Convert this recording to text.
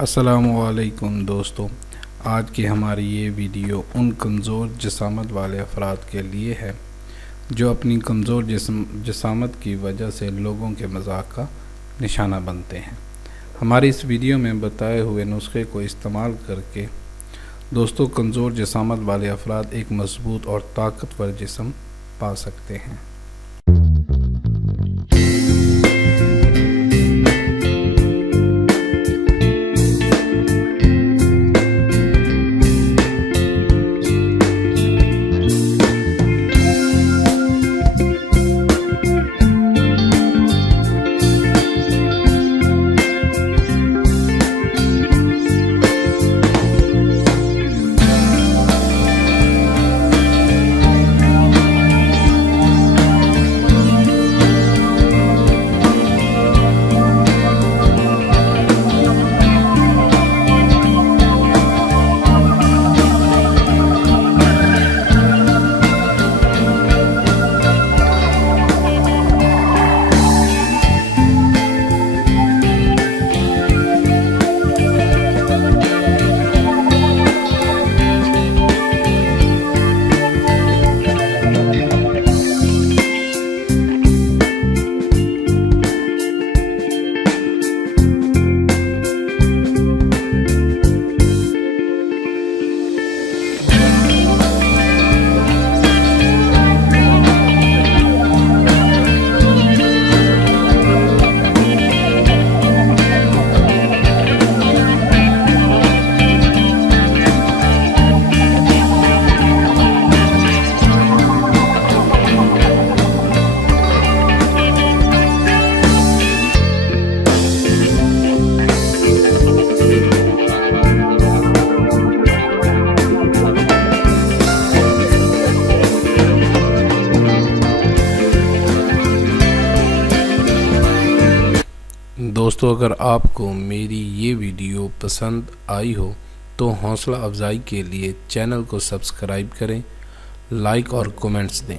अस्सलामुअलैकुम दोस्तों, आज की हमारी ये वीडियो उन कमज़ोर जिसामत वाले अफराद के लिए है जो अपनी कमज़ोर जिसामत की वजह से लोगों के मजाक का निशाना बनते हैं। हमारी इस वीडियो में बताए हुए नुस्खे को इस्तेमाल करके दोस्तों कमज़ोर जिसामत वाले अफराद एक मजबूत और ताकतवर जिस्म पा सकते हैं। दोस्तों, अगर आपको मेरी ये वीडियो पसंद आई हो तो हौसला अफजाई के लिए चैनल को सब्सक्राइब करें, लाइक और कमेंट्स दें।